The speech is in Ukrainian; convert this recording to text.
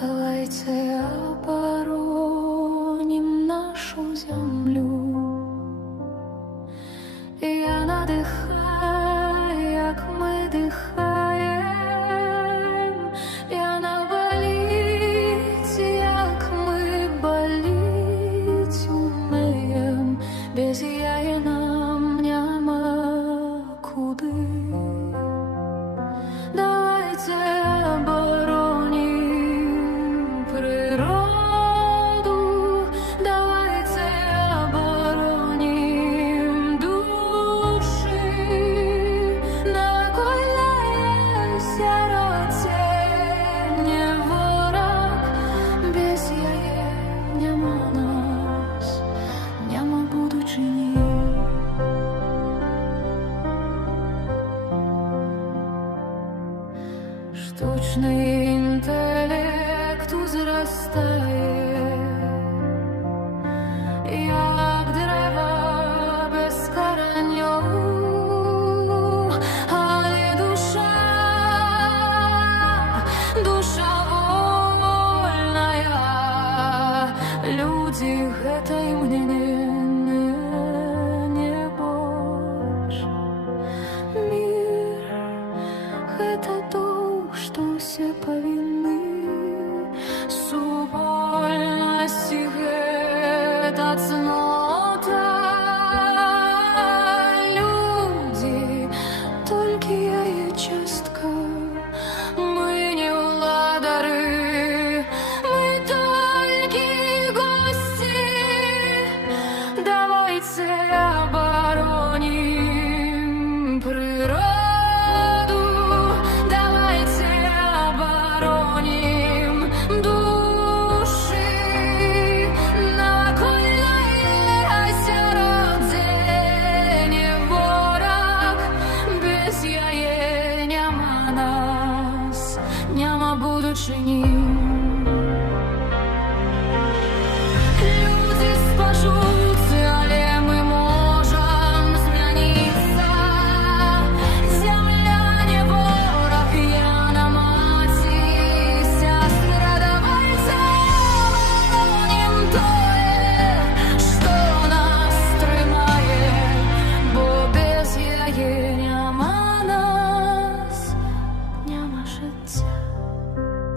Давайте обороним нашу землю. Я надихаю, як ми дихаєм, я болить, як ми болить умеєм. Без яє нам нема куди. Давайте обороним природу, давайте обороним душі, наколяйся роцення ворог, без яє нема нас, нема будучині. Штучний інтелект узростає, як дерева без кореню, але душа вольная. Люди, гэта им не больш. Мир — гэта то, што ўсе павінны. Супольнасць — гэта цнота. Людзі — толькі яе частка. Мы не ўладары, мы толькі госці. Давайте обороним природу, давайте обороним душі, наколяйся роцення ворог, без яе нема нас, нема будучині.